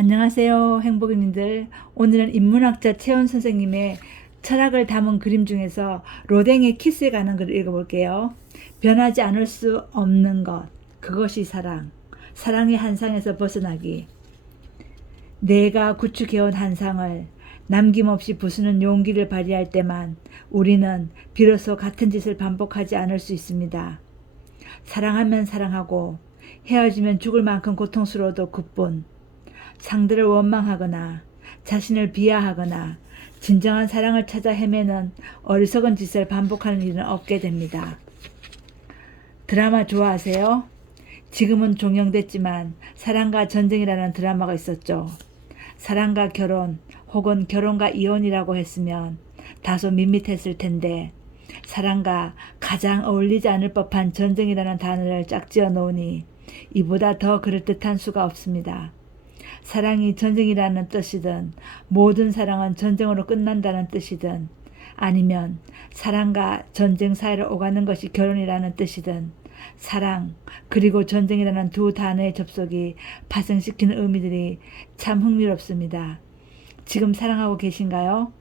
안녕하세요, 행복인들. 오늘은 인문학자 채원 선생님의 철학을 담은 그림 중에서 로댕의 키스에 관한 글을 읽어볼게요. 변하지 않을 수 없는 것, 그것이 사랑. 사랑의 한상에서 벗어나기. 내가 구축해온 한상을 남김없이 부수는 용기를 발휘할 때만 우리는 비로소 같은 짓을 반복하지 않을 수 있습니다. 사랑하면 사랑하고 헤어지면 죽을 만큼 고통스러워도 그뿐. 상대를 원망하거나 자신을 비하하거나 진정한 사랑을 찾아 헤매는 어리석은 짓을 반복하는 일은 없게 됩니다. 드라마 좋아하세요? 지금은 종영됐지만 사랑과 전쟁이라는 드라마가 있었죠. 사랑과 결혼 혹은 결혼과 이혼이라고 했으면 다소 밋밋했을 텐데 사랑과 가장 어울리지 않을 법한 전쟁이라는 단어를 짝지어 놓으니 이보다 더 그럴듯한 수가 없습니다. 사랑이 전쟁이라는 뜻이든 모든 사랑은 전쟁으로 끝난다는 뜻이든 아니면 사랑과 전쟁 사이를 오가는 것이 결혼이라는 뜻이든 사랑 그리고 전쟁이라는 두 단어의 접속이 파생시키는 의미들이 참 흥미롭습니다. 지금 사랑하고 계신가요?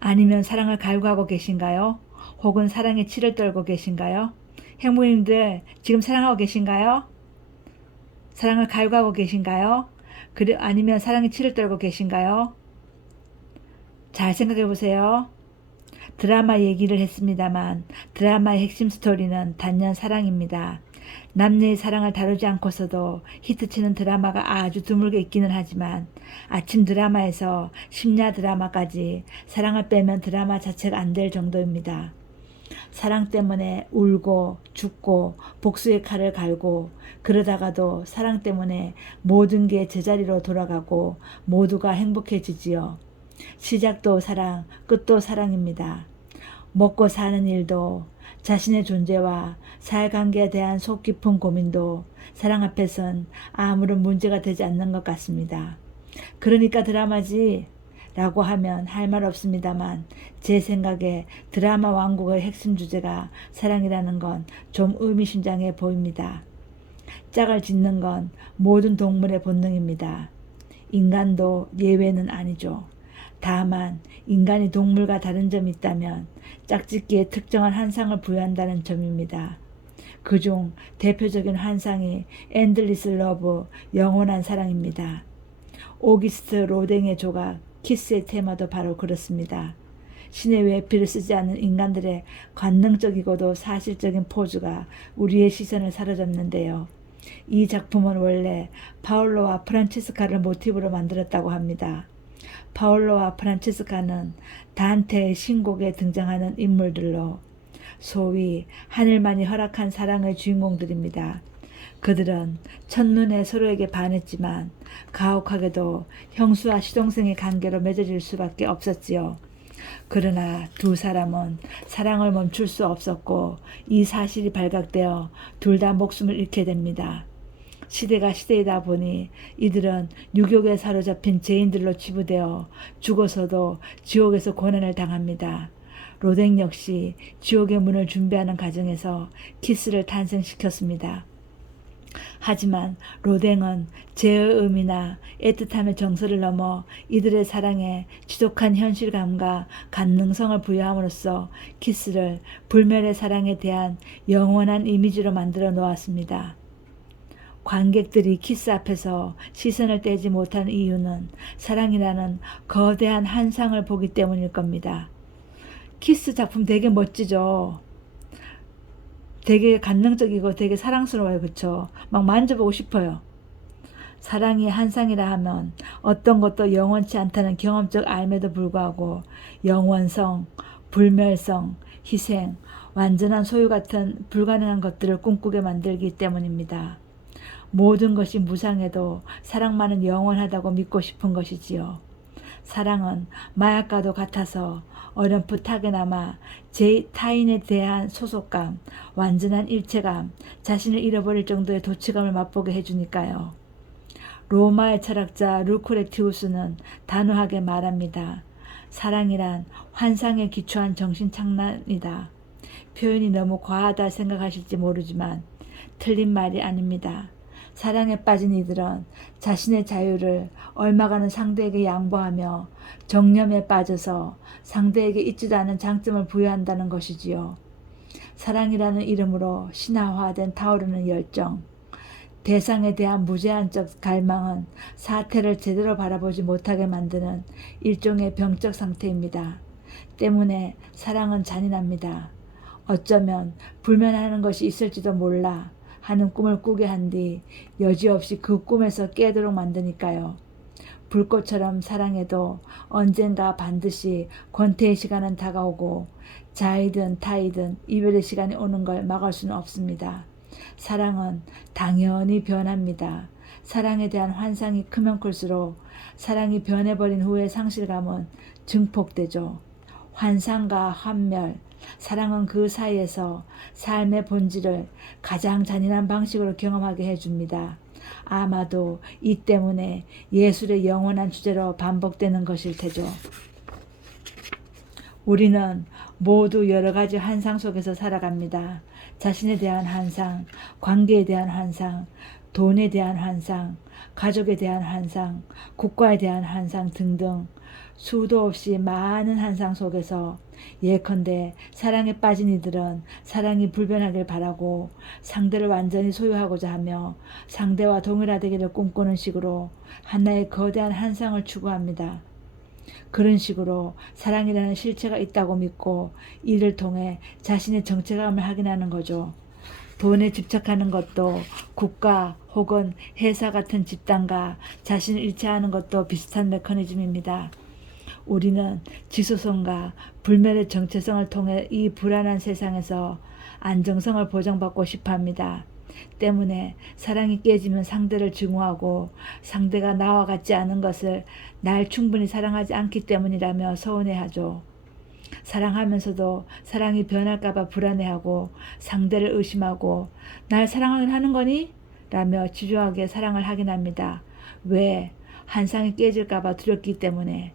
아니면 사랑을 갈구하고 계신가요? 혹은 사랑에 치를 떨고 계신가요? 행복님들 지금 사랑하고 계신가요? 사랑을 갈구하고 계신가요? 아니면 사랑에 치를 떨고 계신가요? 잘 생각해 보세요. 드라마 얘기를 했습니다만 드라마의 핵심 스토리는 단연 사랑입니다. 남녀의 사랑을 다루지 않고서도 히트치는 드라마가 아주 드물게 있기는 하지만 아침 드라마에서 심야 드라마까지 사랑을 빼면 드라마 자체가 안 될 정도입니다. 사랑 때문에 울고 죽고 복수의 칼을 갈고 그러다가도 사랑 때문에 모든 게 제자리로 돌아가고 모두가 행복해지지요. 시작도 사랑, 끝도 사랑입니다. 먹고 사는 일도 자신의 존재와 사회관계에 대한 속 깊은 고민도 사랑 앞에선 아무런 문제가 되지 않는 것 같습니다. 그러니까 드라마지 라고 하면 할 말 없습니다만 제 생각에 드라마 왕국의 핵심 주제가 사랑이라는 건 좀 의미심장해 보입니다. 짝을 짓는 건 모든 동물의 본능입니다. 인간도 예외는 아니죠. 다만 인간이 동물과 다른 점이 있다면 짝짓기에 특정한 환상을 부여한다는 점입니다. 그중 대표적인 환상이 엔들리스 러브, 영원한 사랑입니다. 오기스트 로댕의 조각 키스의 테마도 바로 그렇습니다. 신의 외피를 쓰지 않는 인간들의 관능적이고도 사실적인 포즈가 우리의 시선을 사로잡는데요. 이 작품은 원래 파올로와 프란체스카를 모티브로 만들었다고 합니다. 파올로와 프란체스카는 단테의 신곡에 등장하는 인물들로 소위 하늘만이 허락한 사랑의 주인공들입니다. 그들은 첫눈에 서로에게 반했지만 가혹하게도 형수와 시동생의 관계로 맺어질 수밖에 없었지요. 그러나 두 사람은 사랑을 멈출 수 없었고 이 사실이 발각되어 둘 다 목숨을 잃게 됩니다. 시대가 시대이다 보니 이들은 유혹에 사로잡힌 죄인들로 치부되어 죽어서도 지옥에서 고난을 당합니다. 로댕 역시 지옥의 문을 준비하는 과정에서 키스를 탄생시켰습니다. 하지만 로댕은 죄의 의미나 애틋함의 정서를 넘어 이들의 사랑에 지독한 현실감과 가능성을 부여함으로써 키스를 불멸의 사랑에 대한 영원한 이미지로 만들어 놓았습니다. 관객들이 키스 앞에서 시선을 떼지 못하는 이유는 사랑이라는 거대한 환상을 보기 때문일 겁니다. 키스 작품 되게 멋지죠? 되게 감동적이고 되게 사랑스러워요. 그쵸? 막 만져보고 싶어요. 사랑이 한상이라 하면 어떤 것도 영원치 않다는 경험적 알매도 불구하고 영원성, 불멸성, 희생, 완전한 소유 같은 불가능한 것들을 꿈꾸게 만들기 때문입니다. 모든 것이 무상해도 사랑만은 영원하다고 믿고 싶은 것이지요. 사랑은 마약과도 같아서 어렴풋하게나마 타인에 대한 소속감, 완전한 일체감, 자신을 잃어버릴 정도의 도취감을 맛보게 해주니까요. 로마의 철학자 루크레티우스는 단호하게 말합니다. 사랑이란 환상에 기초한 정신착란이다. 표현이 너무 과하다 생각하실지 모르지만 틀린 말이 아닙니다. 사랑에 빠진 이들은 자신의 자유를 얼마가는 상대에게 양보하며 정념에 빠져서 상대에게 있지도 않은 장점을 부여한다는 것이지요. 사랑이라는 이름으로 신화화된 타오르는 열정, 대상에 대한 무제한적 갈망은 사태를 제대로 바라보지 못하게 만드는 일종의 병적 상태입니다. 때문에 사랑은 잔인합니다. 어쩌면 불면하는 것이 있을지도 몰라 하는 꿈을 꾸게 한 뒤 여지없이 그 꿈에서 깨도록 만드니까요. 불꽃처럼 사랑해도 언젠가 반드시 권태의 시간은 다가오고 자이든 타이든 이별의 시간이 오는 걸 막을 수는 없습니다. 사랑은 당연히 변합니다. 사랑에 대한 환상이 크면 클수록 사랑이 변해버린 후의 상실감은 증폭되죠. 환상과 환멸, 사랑은 그 사이에서 삶의 본질을 가장 잔인한 방식으로 경험하게 해줍니다. 아마도 이 때문에 예술의 영원한 주제로 반복되는 것일 테죠. 우리는 모두 여러 가지 환상 속에서 살아갑니다. 자신에 대한 환상, 관계에 대한 환상, 돈에 대한 환상, 가족에 대한 환상, 국가에 대한 환상 등등 수도 없이 많은 환상 속에서 예컨대 사랑에 빠진 이들은 사랑이 불변하길 바라고 상대를 완전히 소유하고자 하며 상대와 동일화되기를 꿈꾸는 식으로 하나의 거대한 환상을 추구합니다. 그런 식으로 사랑이라는 실체가 있다고 믿고 이를 통해 자신의 정체감을 확인하는 거죠. 돈에 집착하는 것도 국가 혹은 회사 같은 집단과 자신을 일치하는 것도 비슷한 메커니즘입니다. 우리는 지소성과 불멸의 정체성을 통해 이 불안한 세상에서 안정성을 보장받고 싶어 합니다. 때문에 사랑이 깨지면 상대를 증오하고 상대가 나와 같지 않은 것을 날 충분히 사랑하지 않기 때문이라며 서운해하죠. 사랑하면서도 사랑이 변할까봐 불안해하고 상대를 의심하고 날 사랑하는 거니? 라며 지조하게 사랑을 하긴 합니다. 왜? 환상이 깨질까봐 두렵기 때문에.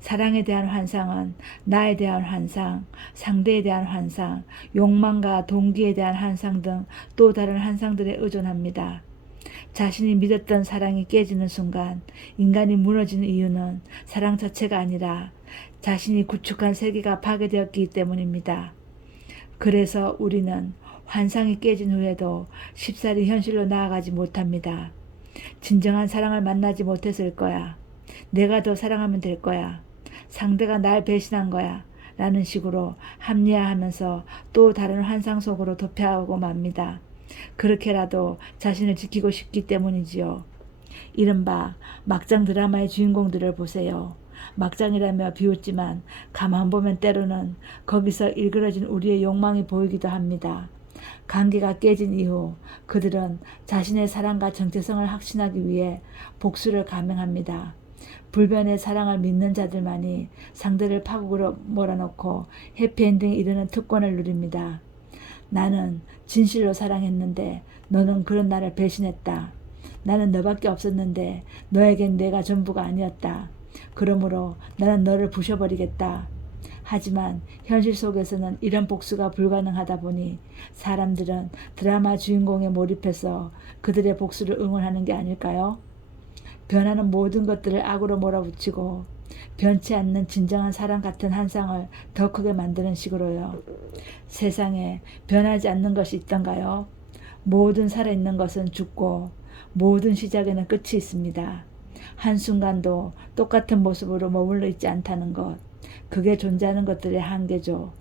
사랑에 대한 환상은 나에 대한 환상, 상대에 대한 환상, 욕망과 동기에 대한 환상 등 또 다른 환상들에 의존합니다. 자신이 믿었던 사랑이 깨지는 순간 인간이 무너지는 이유는 사랑 자체가 아니라 자신이 구축한 세계가 파괴되었기 때문입니다. 그래서 우리는 환상이 깨진 후에도 쉽사리 현실로 나아가지 못합니다. 진정한 사랑을 만나지 못했을 거야. 내가 더 사랑하면 될 거야. 상대가 날 배신한 거야. 라는 식으로 합리화하면서 또 다른 환상 속으로 도피하고 맙니다. 그렇게라도 자신을 지키고 싶기 때문이지요. 이른바 막장 드라마의 주인공들을 보세요. 막장이라며 비웃지만 가만 보면 때로는 거기서 일그러진 우리의 욕망이 보이기도 합니다. 관계가 깨진 이후 그들은 자신의 사랑과 정체성을 확신하기 위해 복수를 감행합니다. 불변의 사랑을 믿는 자들만이 상대를 파국으로 몰아넣고 해피엔딩에 이르는 특권을 누립니다. 나는 진실로 사랑했는데 너는 그런 나를 배신했다. 나는 너밖에 없었는데 너에겐 내가 전부가 아니었다. 그러므로 나는 너를 부셔버리겠다. 하지만 현실 속에서는 이런 복수가 불가능하다 보니 사람들은 드라마 주인공에 몰입해서 그들의 복수를 응원하는 게 아닐까요? 변하는 모든 것들을 악으로 몰아붙이고 변치 않는 진정한 사랑 같은 환상을 더 크게 만드는 식으로요. 세상에 변하지 않는 것이 있던가요? 모든 살아있는 것은 죽고 모든 시작에는 끝이 있습니다. 한순간도 똑같은 모습으로 머물러 있지 않다는 것. 그게 존재하는 것들의 한계죠.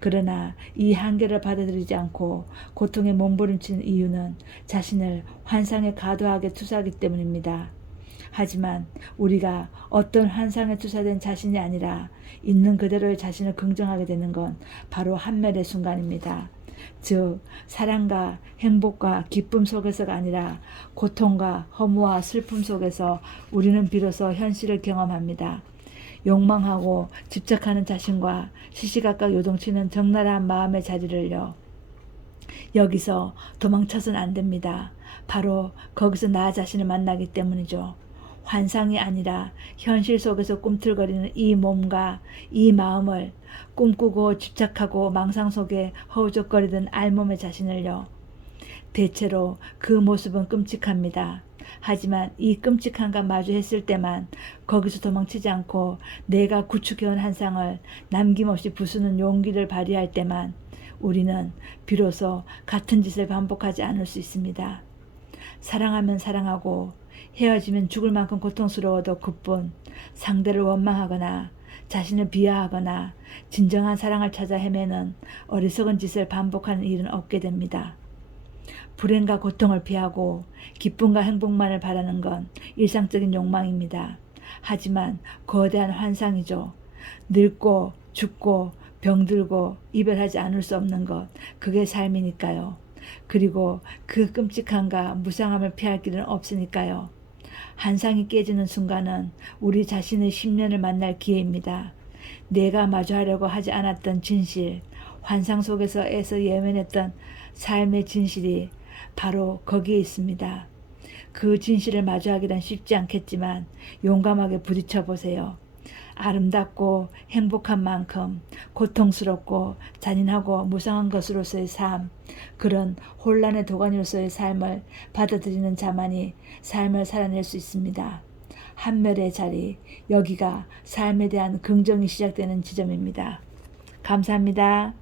그러나 이 한계를 받아들이지 않고 고통에 몸부림치는 이유는 자신을 환상에 과도하게 투사하기 때문입니다. 하지만 우리가 어떤 환상에 투사된 자신이 아니라 있는 그대로의 자신을 긍정하게 되는 건 바로 한멸의 순간입니다. 즉 사랑과 행복과 기쁨 속에서가 아니라 고통과 허무와 슬픔 속에서 우리는 비로소 현실을 경험합니다. 욕망하고 집착하는 자신과 시시각각 요동치는 적나라한 마음의 자리를요. 여기서 도망쳐서는 안 됩니다. 바로 거기서 나 자신을 만나기 때문이죠. 환상이 아니라 현실 속에서 꿈틀거리는 이 몸과 이 마음을 꿈꾸고 집착하고 망상 속에 허우적거리던 알몸의 자신을요. 대체로 그 모습은 끔찍합니다. 하지만 이 끔찍함과 마주했을 때만, 거기서 도망치지 않고 내가 구축해온 한 상을 남김없이 부수는 용기를 발휘할 때만 우리는 비로소 같은 짓을 반복하지 않을 수 있습니다. 사랑하면 사랑하고 헤어지면 죽을 만큼 고통스러워도 그뿐, 상대를 원망하거나 자신을 비하하거나 진정한 사랑을 찾아 헤매는 어리석은 짓을 반복하는 일은 없게 됩니다. 불행과 고통을 피하고 기쁨과 행복만을 바라는 건 일상적인 욕망입니다. 하지만 거대한 환상이죠. 늙고 죽고 병들고 이별하지 않을 수 없는 것, 그게 삶이니까요. 그리고 그 끔찍함과 무상함을 피할 길은 없으니까요. 환상이 깨지는 순간은 우리 자신의 10년을 만날 기회입니다. 내가 마주하려고 하지 않았던 진실, 환상 속에서 애써 예면했던 삶의 진실이 바로 거기에 있습니다. 그 진실을 마주하기란 쉽지 않겠지만 용감하게 부딪혀 보세요. 아름답고 행복한 만큼 고통스럽고 잔인하고 무상한 것으로서의 삶, 그런 혼란의 도가니로서의 삶을 받아들이는 자만이 삶을 살아낼 수 있습니다. 한멸의 자리, 여기가 삶에 대한 긍정이 시작되는 지점입니다. 감사합니다.